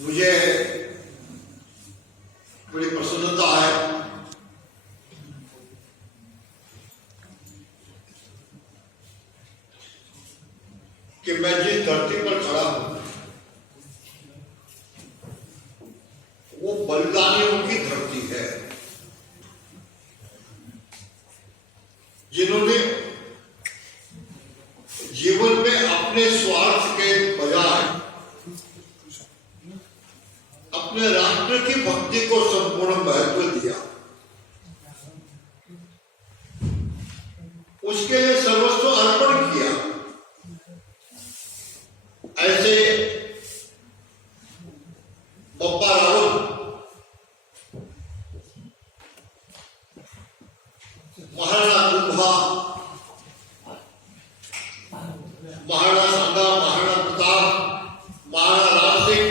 मुझे बड़ी प्रसन्नता है कि मैं जिस धरती पर खड़ा हूं वो बलिदानियों की धरती है, जिन्होंने जीवन में अपने स्वार्थ के बजाय अपने राष्ट्र की भक्ति को संपूर्ण महत्व दिया, उसके लिए सर्वस्व अर्पण किया। ऐसे बप्पा रावल, महाराणा कुंभा, महाराणा सांगा, महाराणा प्रताप, महाराणा राज सिंह,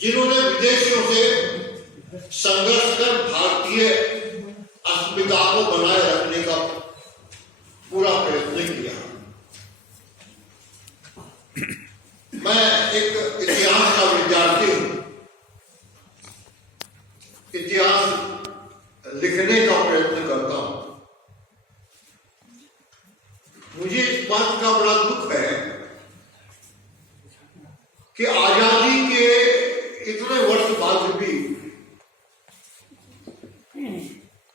जिन्होंने विदेशियों से संघर्ष कर भारतीय अस्मिता को बनाए रखने का पूरा प्रयत्न किया। मैं एक इतिहास का विद्यार्थी हूं, इतिहास लिखने का प्रयत्न करता हूं। मुझे इस बात का बड़ा दुख है कि आजादी के इतने वर्ष बाद भी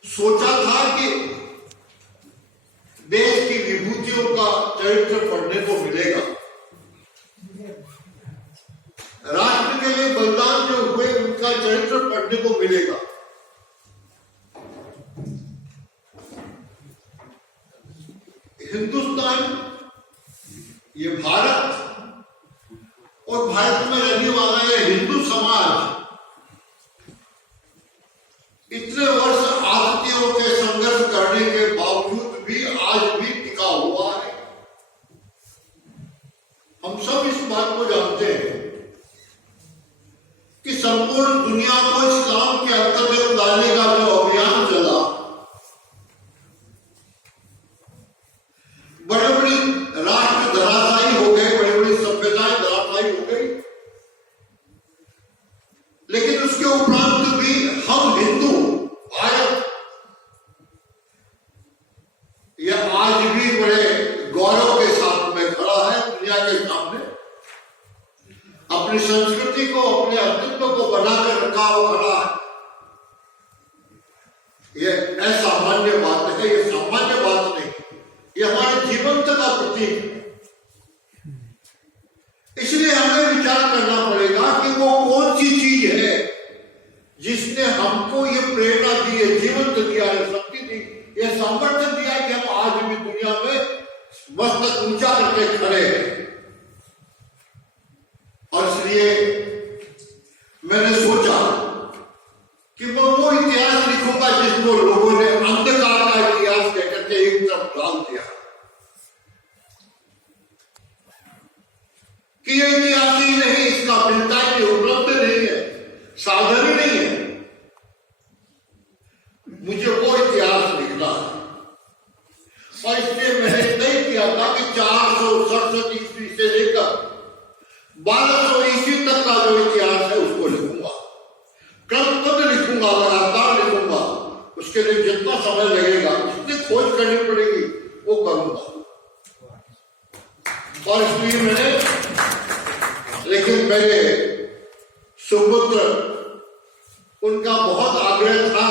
सोचा था कि देश की विभूतियों का चरित्र पढ़ने को मिलेगा, राष्ट्र के लिए बलिदान जो हुए उनका चरित्र पढ़ने को मिलेगा। हिंदुस्तान, ये भारत और भारत में रहने वाला ये हिंदू समाज इतने वर्ष आततियों के संघर्ष करने के बावजूद भी आज भी टिका हुआ है। हम सब इस बात को जानते हैं कि संपूर्ण दुनिया को इस्लाम के अंतर्गत लाने का जो अभियान चला, बड़े बड़े राष्ट्र धराशायी हो गए, बड़ी बड़ी सभ्यताएं धराशायी हो गई, लेकिन उसके उपरांत भी हम हिंदू, भारत, यह आज भी बड़े गौरव के साथ में खड़ा है दुनिया के सामने। अपनी संस्कृति को, अपने अस्तित्व को बनाकर रखा हुआ खड़ा है। यह असामान्य बात है, यह सामान्य बात नहीं, यह हमारे जीवंत का प्रतीक है। इसलिए हमें विचार करना पड़ेगा कि वो कौन सी चीज है जिसने हमको ये प्रेरणा दी है, जीवंत दिया है, शक्ति दी, ये सामर्थ्य दिया कि हम आज भी दुनिया में मस्तक ऊंचा करके खड़े हैं। और इसलिए मैंने सोचा कि मैं वो इतिहास लिखूंगा जिसको लोगों ने अंधकार का इतिहास कहकर के एक तरफ डाल दिया, कि ये इतिहास ही नहीं, इसका मिलता ही उपलब्ध नहीं है, साधन ही नहीं है। मुझे वो इतिहास लिखना है और इसलिए मैंने तय किया था कि 467 ईस्वी से लेकर 1200 ईस्वी तक का जो इतिहास है उसको लिखूंगा, क्रमबद्ध लिखूंगा, लगातार लिखूंगा। उसके लिए जितना समय लगेगा, जितनी खोज करनी पड़ेगी वो करूंगा। और इसलिए मैंने, लेकिन मेरे सुपुत्र, उनका बहुत आग्रह था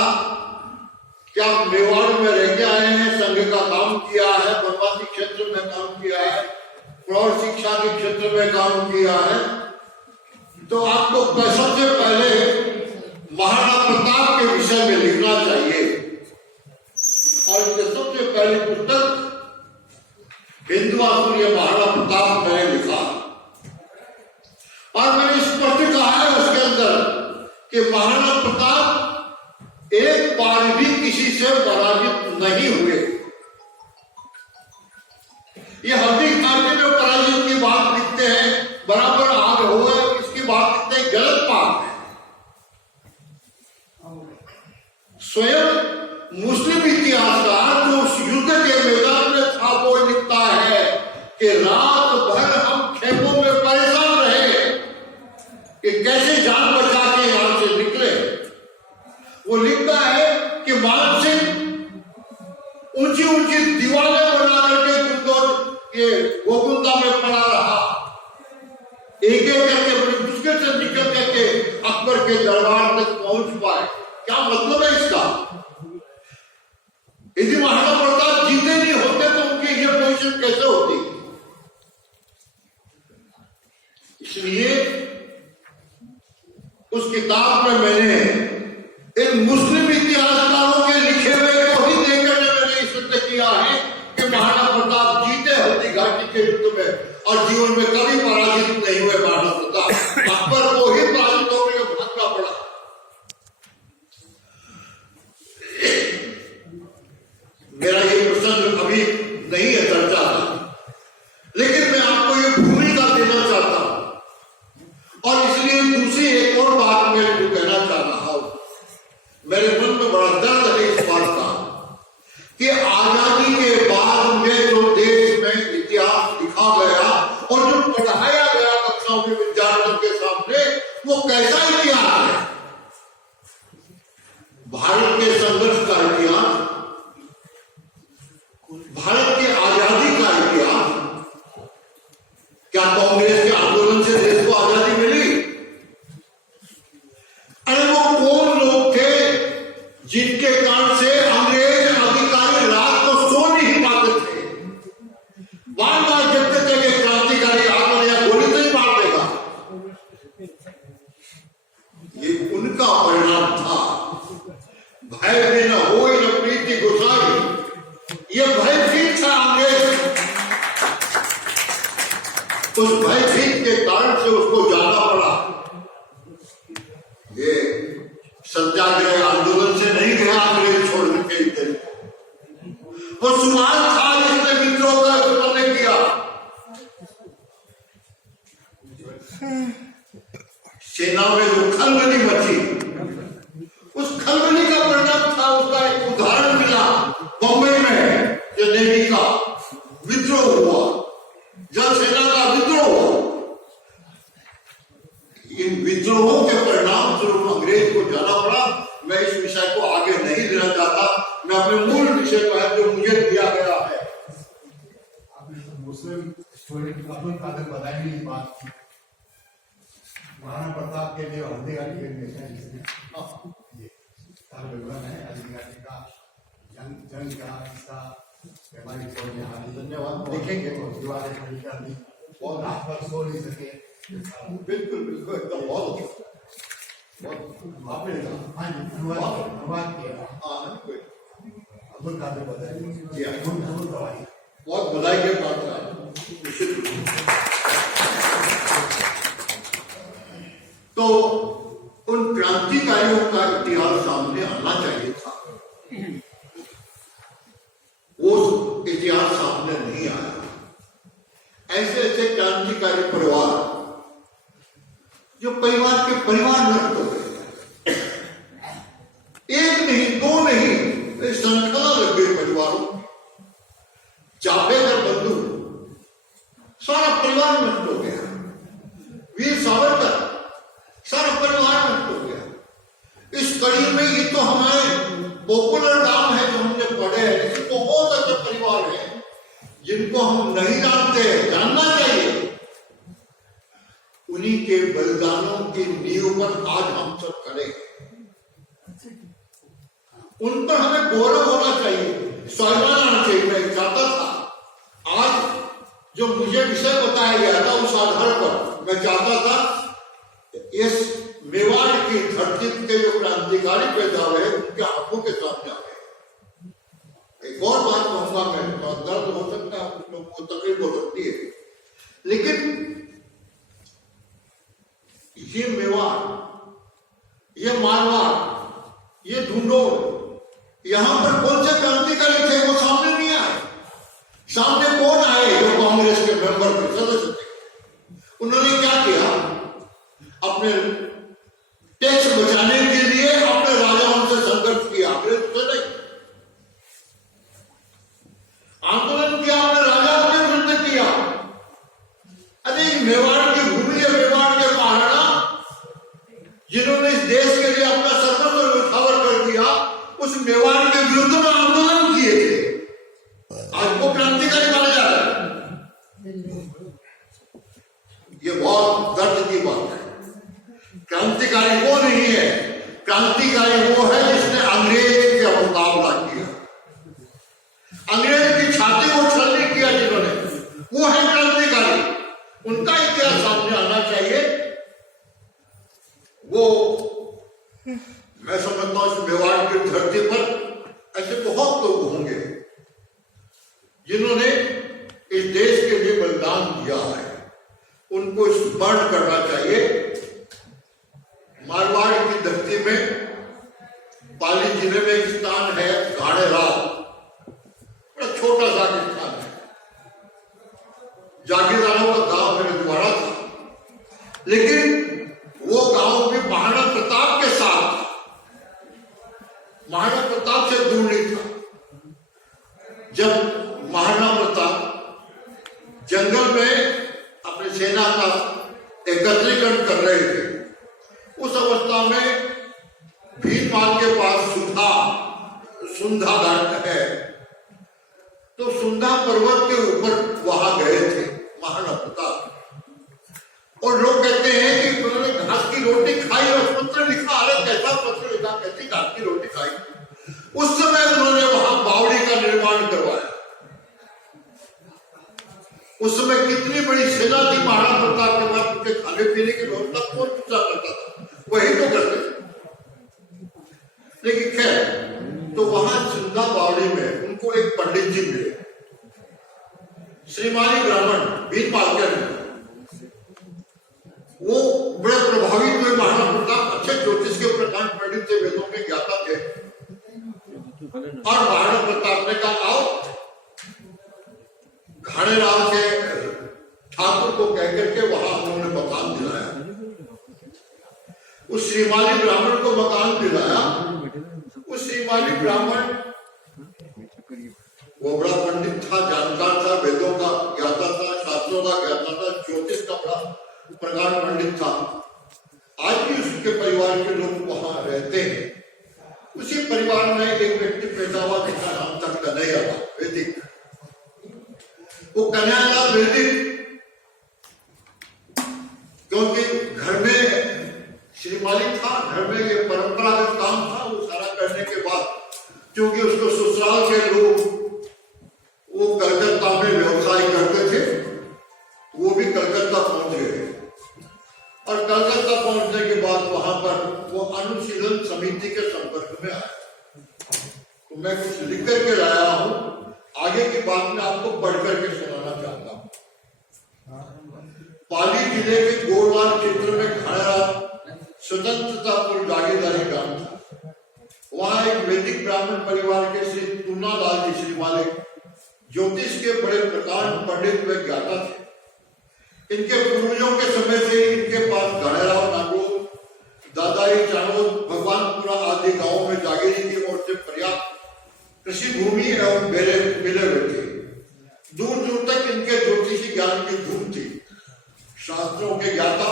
कि आप मेवाड़ में रह के आए हैं, संघ का काम किया है, वनवासी क्षेत्र में काम किया है, प्रौढ़ शिक्षा के क्षेत्र में काम किया है, तो आपको सबसे पहले महाराणा प्रताप के विषय में लिखना चाहिए। और सबसे पहली पुस्तक हिंदुआसुर महाराणा प्रताप मैंने लिखा और मैंने स्पष्ट कहा है उसके अंदर कि महाराणा प्रताप एक बार भी किसी से पराजित नहीं हुए। ये हल्दी खाते में पराजित की बात लिखते हैं, बराबर आग हुआ, इसकी बात लिखते हैं, गलत बात है। स्वयं मुस्लिम इतिहासकार जो उस युद्ध के मैदान में था वो लिखता है कि रात भर हम खेमों में के दरबार तक पहुंच पाए। क्या मतलब है इसका? यदि महाराणा प्रताप जीते नहीं होते तो उनकी ये पोजीशन कैसे होती? इसलिए उस किताब में मैंने एक मुस्लिम इतिहासकारों के लिखे हुए को ही देखकर मैंने सिद्ध किया है कि महाराणा प्रताप जीते हल्दी घाटी के युद्ध में और जीवन में कभी पराजित नहीं हुए। महाराणा प्रताप अकबर को ही पराजित होकर के भागना पड़ा। मेरा ये प्रसंग अभी नहीं है चर्चा का, लेकिन मैं आपको ये भूमिका देना चाहता हूं और इसलिए दूसरी एक और बात मैं जो कहना चाह रहा हूं, मेरे मन में बड़ा दर्द है इस बात का कि आजादी के बाद में जो देश में इतिहास लिखा गया और जो पढ़ाया गया कक्षाओं में विद्यार्थियों के सामने, वो कैसा इतिहास है? भारत के संघर्ष का इतिहास, भारत की आजादी का इतिहास। क्या कांग्रेस के आंदोलन से देश को आजादी मिली? अरे वो कौन लोग थे जिनके कारण से अंग्रेज अधिकारी रात को सो नहीं पाते थे, बार बार देखते थे कि क्रांतिकारी आकर या गोली नहीं मार देगा। ये उनका परिणाम था। भय भी न हो न प्रीति गुसाई, ये भयभीत था अंग्रेज। उस भयभीत के कारण से उसको जाना पड़ा। ये सत्याग्रह आंदोलन से नहीं गया अंग्रेज छोड़ने के लिए। और सुभाष था जिसने विद्रोह का उत्पन्न किया। सेना में जो खलबली मची, उस खलबली का परिणाम था, उसका एक उदाहरण मिला बम्बई में। जो नेवी का विद्रोह हुआ, जल सेना का विद्रोह हुआ, इन विद्रोहों के परिणाम स्वरूप अंग्रेज को जाना पड़ा। मैं इस विषय को आगे नहीं लेना चाहता, मैं अपने मूल विषय पर जो मुझे दिया गया है। मुस्लिम स्टोरी अब्दुल कादिर बताएंगे ये बात। महाराणा प्रताप के लिए हल्दी घाटी के जिसने विवरण है हल्दी घाटी का, जंग का, इसका हमारी धन्यवाद देखेंगे तो दीवारें खड़ी कर दी और रात भर सो नहीं सके। बिल्कुल बिल्कुल एकदम बहुत अनुवाद किया अब्दुल कादिर बताएंगे। बहुत बधाई के बात है। तो उन क्रांतिकारियों का इतिहास सामने आना चाहिए था, वो इतिहास सामने नहीं आया। ऐसे ऐसे क्रांतिकारी परिवार जो परिवार के परिवार नष्ट हो गए, एक नहीं दो नहीं श्रृंखला लग गई परिवारों। जावेद और बंधु सारा परिवार नष्ट हो गया। वीर सावरकर सारा परिवार नष्ट हो गया। इस कड़ी में ये तो हमारे पॉपुलर नाम है जो हमने पढ़े हैं, ऐसे बहुत ऐसे परिवार हैं जिनको हम नहीं जानते, जानना चाहिए। उन्हीं के बलिदानों की नींव पर आज हम सब खड़े हैं। उन पर हमें गौरव होना चाहिए, स्वाभिमान आना चाहिए। मैं चाहता था आज जो मुझे विषय बताया गया था उस आधार पर मैं चाहता था इस मेवाड़ की धरती के जो क्रांतिकारी पैदा हुए उनके आंखों के सामने आए। एक और बात कहूंगा मैं, तो दर्द हो सकता है, कुछ लोगों को तकलीफ हो सकती है, लेकिन ये मेवाड़, ये मारवाड़, ये ढूंढोर, यहां पर कौन से क्रांतिकारी थे वो सामने नहीं आए। सामने कौन आए? जो कांग्रेस के मेंबर थे, सदस्य थे। उन्होंने क्या किया? अपने टैक्स बचाने के लिए अपने राजाओं से संघर्ष किया, अंग्रेज से नहीं। आंदोलन किया, अपने राजाओं के विरुद्ध किया। अरे मेवाड़ की भूमि है, मेवाड़ के महाराणा जिन्होंने इस देश के लिए अपना सर्वस्व न्यौछावर कर दिया, उस मेवाड़ के विरुद्ध में आंदोलन किए थे। आज वो क्रांतिकारी माना जा रहा है। ये बहुत दर्द की बात है। क्रांतिकारी वो नहीं है, क्रांतिकारी वो है जिसने अंग्रेज का मुकाबला किया, अंग्रेज की छाती को छलनी किया जिन्होंने, वो है क्रांतिकारी। उनका इतिहास सामने आना चाहिए। वो मैं समझता हूं इस मेवाड़ की धरती पर ऐसे बहुत लोग होंगे जिन्होंने इस देश के लिए बलिदान दिया है, उनको स्मरण करना चाहिए। मारवाड़ की धरती में पाली जिले में एक स्थान है घाणेराव, बड़ा छोटा सा स्थान है, जागीरदारों का गांव मेरे द्वारा था, लेकिन वो गांव भी महाराणा प्रताप के साथ, महाराणा प्रताप से दूर नहीं था। जब महाराणा प्रताप जंगल में अपनी सेना का एकत्रीकरण कर रहे थे, उस अवस्था में भीनमाल के पास सुंधा घाट है, तो सुंधा पर्वत के ऊपर वहां गए थे महाराणा प्रताप, और लोग कहते हैं कि उन्होंने घास की रोटी खाई और पत्र लिखा। अरे कैसा पत्र लिखा, कैसी घास की रोटी खाई? उस समय उन्होंने वहां बावड़ी का निर्माण करवाया। उस समय कितनी बड़ी सेना थी महाराणा प्रताप के पास, उनके खाने पीने की व्यवस्था कौन पूछा करता था? वही तो करते थे। लेकिन खैर, तो वहां सुंधा बावड़ी में उनको एक पंडित जी मिले, श्रीमाली ब्राह्मण, भीनमाल के अंदर। वो बड़े प्रभावित हुए। महाराणा प्रताप अच्छे ज्योतिष के प्रकांड पंडित थे, वेदों के ज्ञाता थे, और महाराणा प्रताप ने कहा आओ, घाणेराव के ठाकुर को कहकर के वहां उन्होंने मकान दिलाया। उस श्रीमाली ब्राह्मण को मकान दिलाया। उस श्रीमाली ब्राह्मण वो बड़ा पंडित था, जानकार था, वेदों का ज्ञाता था, शास्त्रों का ज्ञाता था, ज्योतिष का बड़ा प्रकांड पंडित था। आज भी उसके परिवार के लोग वहां रहते हैं। उसी परिवार में एक व्यक्ति पैदा हुआ जिसका नाम था कन्हैयालाल वैदिक। वो कन्हैयालाल वैदिक, क्योंकि घर में श्रीमाली था, घर में ये परंपरागत काम था, वो सारा करने के बाद क्योंकि उसको ससुराल के लोग वो कलकत्ता में व्यवसाय करते थे, वो भी कलकत्ता पहुंच गए, और कलकत्ता पहुंचने के बाद वहां पर वो अनुशीलन समिति के संपर्क में आया। तो मैं कुछ लिख करके लाया हूं, आगे की बात में आपको पढ़ करके सुनाना चाहता हूं। पाली जिले के गोरवाल क्षेत्र में घाणेराव स्वतंत्रतापूर्व जागीरदारी ग्राम था। वहां एक वैदिक ब्राह्मण परिवार के श्री तुन्नालाल जी श्रीमाली ज्योतिष के बड़े प्रकांड पंडित व ज्ञाता थे। इनके पूर्वजों के समय से इनके पास घाणेराव नागौर, दादाई चाणोद, भगवानपुरा आदि गांवों में जागीरी की ओर से पर्याप्त कृषि भूमि एवं बेले मिले हुए थे। दूर दूर तक इनके ज्योतिषी ज्ञान की धूम थी। शास्त्रों के ज्ञाता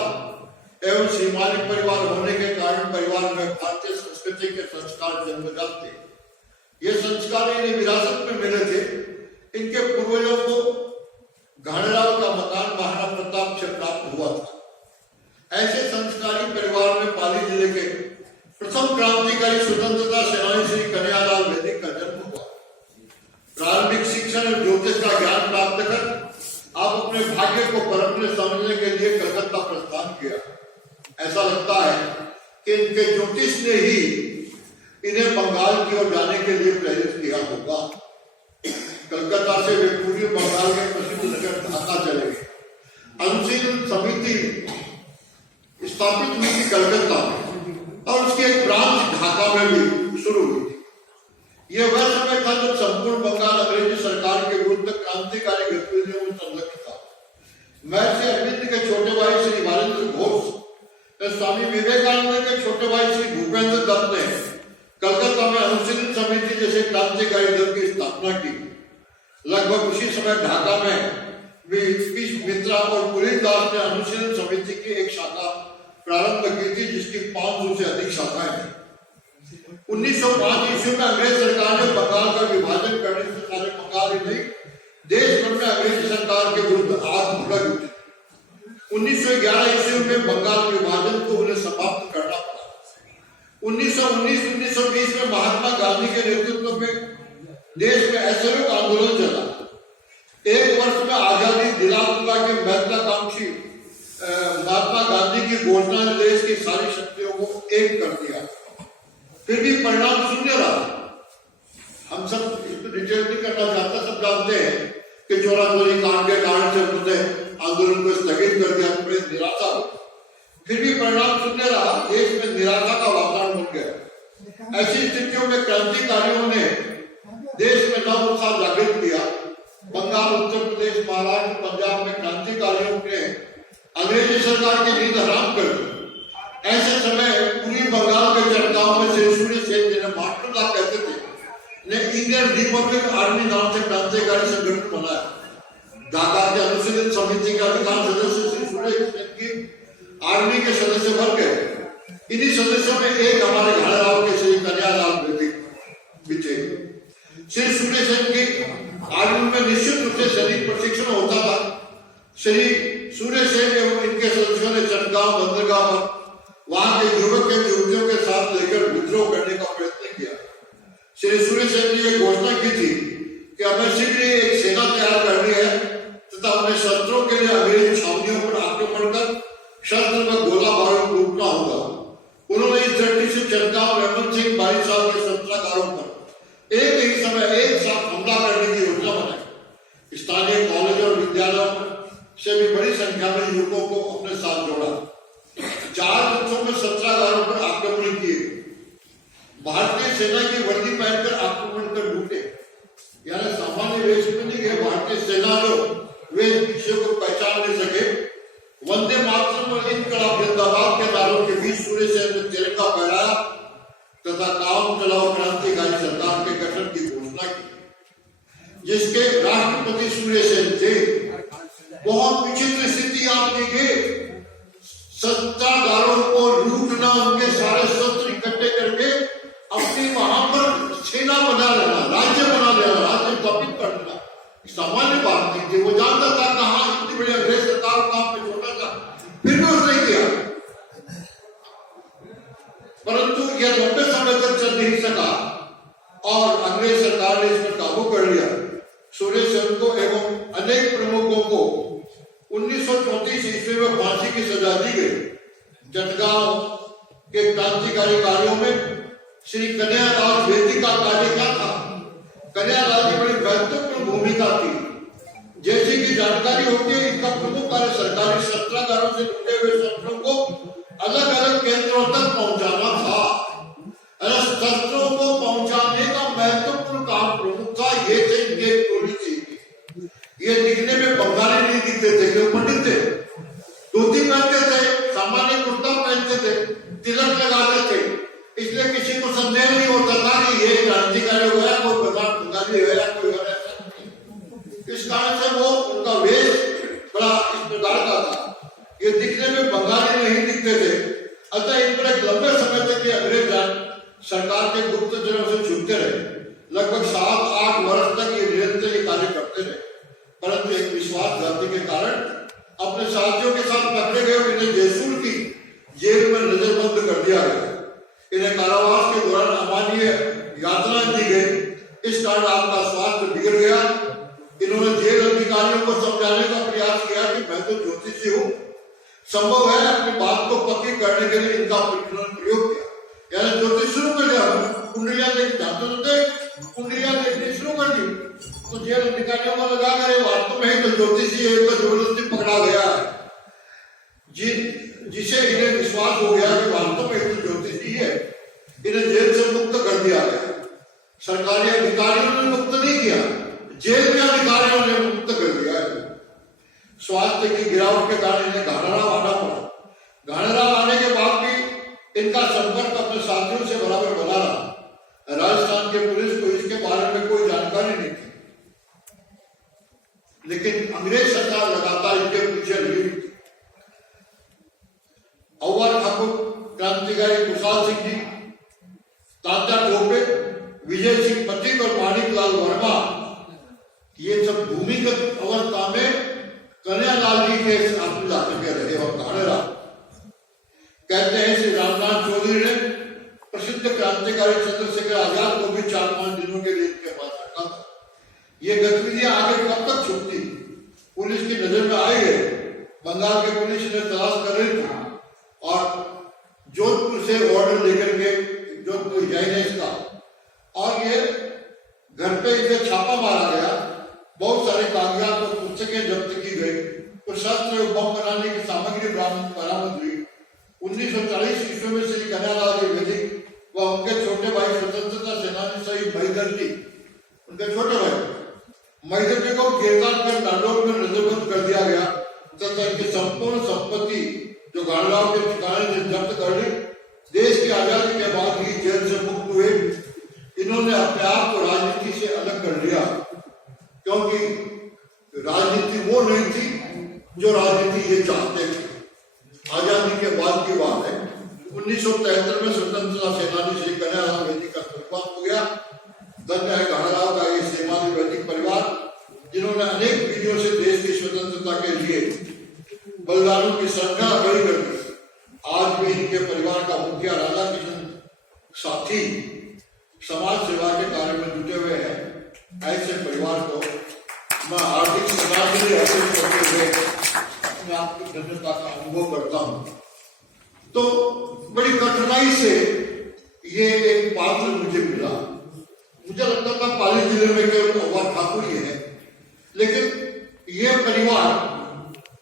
एवं श्रीमाली परिवार होने के कारण परिवार में भारतीय संस्कृति के संस्कार जन्मजात थे। ये संस्कार इन्हें विरासत में मिले थे। इनके पूर्वजों को घाणेराव का मकान महाराणा प्रताप से प्राप्त हुआ था। ऐसे संस्कारी परिवार में पाली जिले के प्रथम क्रांतिकारी स्वतंत्रता सेनानी श्री कन्हैयालाल वैदिक का जन्म हुआ। प्रारंभिक शिक्षण और ज्योतिष का ज्ञान प्राप्त कर आप अपने भाग्य को परखने समझने के लिए कलकत्ता प्रस्थान किया। ऐसा लगता है कि इनके ज्योतिष ने ही इन्हें बंगाल की ओर जाने के लिए प्रेरित किया होगा। कलकत्ता से वे पूर्वी बंगाल के प्रसिद्ध नगर ढाका चले गए। अनुशीलन समिति स्थापित हुई थी कलकत्ता में, और उसकी एक ब्रांच ढाका में भी शुरू हुई थी। यह वह समय था जब संपूर्ण बंगाल अंग्रेजी सरकार के विरुद्ध क्रांतिकारी गतिविधियों में संलग्न था। महर्षि अरविंद के छोटे भाई श्री बालेंद्र घोष, स्वामी विवेकानंद के छोटे भाई श्री भूपेंद्र दत्त ने कलकत्ता में अनुशीलन समिति जैसे क्रांतिकारी दल की स्थापना की। लगभग उसी समय ढाका में मित्रा और पुरीदास ने अनुशीलन समिति की एक शाखा प्रारंभ की थी, जिसकी 500 से अधिक शाखाएं थी। 1905 ईस्वी में अंग्रेज सरकार ने बंगाल का विभाजन करने से सारे बंगाल ही नहीं, देश भर में अंग्रेजी सरकार के विरुद्ध आग भड़क उठी। 1911 ईस्वी में बंगाल विभाजन को उन्हें समाप्त करना पड़ा। 1919-1920 में महात्मा गांधी के नेतृत्व में देश में असहयोग आंदोलन चला। एक वर्ष में आजादी दिला के महत्वाकांक्षी महात्मा गांधी की घोषणा ने देश की सारी शक्तियों को एक कर दिया। फिर भी परिणाम शून्य रहा। हम सब इसको डिटेल नहीं करना चाहते, सब जानते हैं कि चोरा चोरी कांड के कारण से उन्होंने आंदोलन को स्थगित कर दिया, बड़ी निराशा हुई। फिर भी परिणाम शून्य रहा, देश में निराशा का वातावरण बन गया। ऐसी स्थितियों में क्रांतिकारियों ने देश में नव उत्साह जागृत किया। बंगाल, उत्तर प्रदेश, महाराष्ट्र, पंजाब में क्रांतिकारियों ने अंग्रेजी सरकार की नींद हराम कर दी। ऐसे समय पूरी बंगाल के चरगांव में श्री सूर्य सेन, जिन्हें मास्टरला कहते थे, ने इंडियन रिपब्लिक आर्मी नाम से क्रांतिकारी संगठन बनाया। ढाका के अनुसूचित समिति के अधिकांश सदस्य श्री सूर्य सेन की आर्मी के सदस्य बन गए। इन्हीं सदस्यों में एक हमारे घाणेराव के श्री कन्यालाल भी थे। श्री सूर्य सेन की आर्मी में निश्चित रूप से सैनिक प्रशिक्षण होता था। श्री सूर्य सेन एवं इनके सदस्यों ने चटगांव, बंदरगाह पर वहां के युवक एवं युवतियों के साथ लेकर विद्रोह करने का प्रयत्न किया। श्री सूर्य सेन ने यह घोषणा की थी कि हमें शीघ्र ही एक सेना तैयार करनी है तथा अपने शस्त्रों के लिए अंग्रेजी छावनियों पर आक्रमण कर शस्त्र में गोला बारूद लूटना होगा। उन्होंने इस दृष्टि से चटगांव, रेमन सिंह 22 साल के सत्रकारों पर एक ही समय एक साथ हमला करने की योजना बनाई। स्थानीय कॉलेज और विद्यालयों से भी बड़ी संख्या में युवकों को अपने साथ जोड़ा। 4 बच्चों में सत्रकारों पर आक्रमण किए। भारतीय सेना की वर्दी पहनकर आक्रमण कर लूटे। यानी सामान्य वेश में नहीं गए भारतीय सेना, जो वे किसी को पहचान नहीं सके। वंदे मातरम और इनकलाब जिंदाबाद के नारों के बीच सूर्य सेन ने तिरंगा फहराया तथा काम चलाओ क्रांतिकारी सरकार के गठन की घोषणा की, जिसके राष्ट्रपति सूर्य सेन थे। बहुत विचित्र स्थिति आपकी गई। सत्ताधारों को लूटना, उनके सारे शस्त्र इकट्ठे करके अपनी वहां पर सेना बना लेना, राज्य बना लेना, राज्य स्थापित कर देना सामान्य बात नहीं थी। वो जानता था कहां इतनी बड़ी अंग्रेज सरकार काम पे छोटा था, फिर भी उसने किया। परंतु यह लंबे समय तक चल नहीं सका और अंग्रेज सरकार ने इस पर काबू कर लिया। सूर्य सेन को एवं अनेक प्रमुखों को 1934 ईस्वी में फांसी की सजा दी गई। चटगांव के क्रांतिकारी कार्यों में श्री कन्यालाल द्विवेदी का कार्य क्या था? कन्यालाल की बड़ी महत्वपूर्ण भूमिका थी। जैसे कि जानकारी होती है, इनका प्रमुख कार्य सरकारी शस्त्रागारों से लूटे हुए शस्त्रों को अलग अलग केंद्रों तक पहुंचाना था। शस्त्रों को पहुंचाने का महत्वपूर्ण काम प्रमुख था। ये थे इनके टोली थी। ये दिखने में बंगाली नहीं दिखते थे, ये पंडित थे। धोती पहनते थे, सामान्य कुर्ता पहनते थे, तिलक लगाते थे। इसलिए किसी को संदेह नहीं होता था कि ये क्रांतिकारी हो गया, कोई बंगाली हो गया, कोई इस कारण से वो उनका वेश बड़ा इस प्रकार का था। ये दिखने में बंगाली नहीं दिखते थे। अतः इन पर एक लंबे समय तक ये अंग्रेज सरकार के गुप्तचरों से छुपते रहे। लगभग 7-8 वर्ष तक ये निरंतर ये कार्य करते रहे। परंतु एक विश्वासघाती के कारण अपने साथियों के साथ पकड़े गए, इन्हें जयसूर की जेल में नजरबंद कर दिया गया। इन्हें कारावास के दौरान अमानवीय यातनाएं दी गई। इस कारण आपका स्वास्थ्य बिगड़ गया। इन्होंने जेल अधिकारियों को समझाने का प्रयास किया कि मैं तो ज्योतिषी हूँ, संभव है अपनी बात को पक्की करने के लिए इनका प्रयोग किया। यानी ज्योतिष शुरू कर दिया, कुंडलियां देखी जाते थे, कुंडलियां देखनी शुरू कर दी। तो जेल अधिकारियों को लगा गए वास्तव में ही तो ज्योतिषी है, तो जबरदस्ती पकड़ा गया है। जिसे इन्हें विश्वास हो गया कि वास्तव में तो ज्योतिषी है, इन्हें जेल से मुक्त कर दिया गया। सरकारी अधिकारियों ने मुक्त नहीं किया, जेल के अधिकारियों ने मुक्त कर दिया है। स्वास्थ्य की गिरावट के कारण इन्हें घाणेराव आना पड़ा। घाणेराव आने के बाद भी इनका संपर्क अपने साथियों से बराबर बना रहा। राजस्थान के पुलिस को इसके बारे में कोई जानकारी नहीं थी, लेकिन अंग्रेज सरकार लगातार इनके पीछे लगी थी। अव्वा ठाकुर, क्रांतिकारी कुशाल सिंह जी, तात्या टोपे, विजय सिंह पथिक और माणिकलाल वर्मा, ये सब भूमिगत अवस्था में कन्यालाल जी के साथ जाकर के रहे। क्रांतिकारी चंद्रशेखर आजाद को भी 4-5 दिनों के लिए इनके पास रखा था। ये गतिविधियां आगे कब तक छुपती, पुलिस की नजर में आई है। बंगाल की पुलिस ने तलाश कर रही थी और जोधपुर से ऑर्डर लेकर के जोधपुर जाइनेस का, और ये घर पे इसे छापा मारा गया। बहुत सारे कागजात और पुस्तकें जब्त की गई, कुछ शस्त्र बम बनाने की सामग्री बरामद हुई। 1940 ईस्वी में श्री कन्हैयालाल द्विवेदी व उनके छोटे भाई स्वतंत्रता सेनानी शहीद महिदर्जी, उनके छोटे भाई महिदर्जी को गिरफ्तार कर गांडोर में नजरबंद कर दिया गया तथा इनकी संपूर्ण संपत्ति जो गांडोर के ठिकाने से जब्त कर ली। देश की आजादी के बाद ही जेल से मुक्त हुए। इन्होंने अपने आप को राजनीति से अलग कर लिया, क्योंकि राजनीति वो नहीं थी जो राजनीति ये चाहते थे। आजादी के बाद की बात है, 1973 में स्वतंत्रता सेनानी श्री कन्हैयालाल द्विवेदी का स्वर्गवास हो गया। धन्य है कन्हैयालाल का ये सेनानी वैदिक परिवार, जिन्होंने अनेक पीढ़ियों से देश की स्वतंत्रता के लिए बलिदानों की संख्या बड़ी कर दी। आज भी इनके परिवार का मुखिया राधा किशन साथी समाज सेवा के कार्य में जुटे हुए हैं। ऐसे परिवार को मैं हार्दिक श्रद्धांजलि अर्पित करते हुए अपने आप की धन्यता का अनुभव करता हूं। तो बड़ी कठिनाई से ये एक पात्र मुझे मिला। मुझे लगता था पाली जिले में केवल अव्वा ठाकुर ही है, लेकिन ये परिवार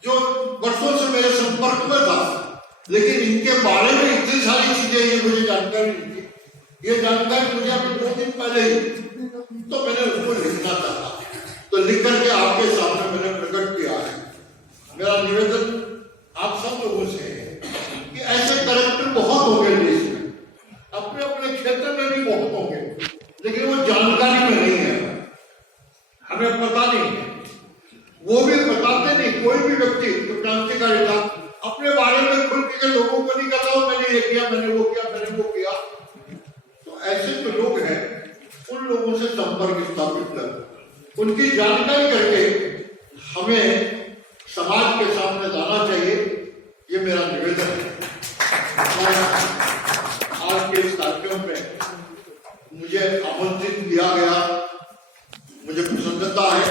जो वर्षों से मेरे संपर्क में था, लेकिन इनके बारे में इतनी सारी चीजें ये मुझे जानकारी नहीं थी। ये जानकारी मुझे अभी 2 दिन पहले ही, तो मैंने उसको लिखना चाहा, तो लिख करके आपके सामने मैंने प्रकट किया है। मेरा निवेदन आप सब लोगों से है कि ऐसे करेक्टर बहुत होंगे देश में, अपने अपने क्षेत्र में भी बहुत होंगे, लेकिन वो जानकारी में नहीं है, हमें पता नहीं है। वो भी बताते नहीं। कोई भी व्यक्ति जो क्रांतिकारी था अपने बारे में खुल के लोगों को नहीं कहता मैंने ये किया, मैंने वो किया, मैंने वो किया। तो ऐसे जो लोग हैं उन लोगों से संपर्क स्थापित कर उनकी जानकारी करके हमें समाज के सामने लाना चाहिए। ये मेरा निवेदन है। आज के इस कार्यक्रम में मुझे आमंत्रित किया गया, मुझे प्रसन्नता है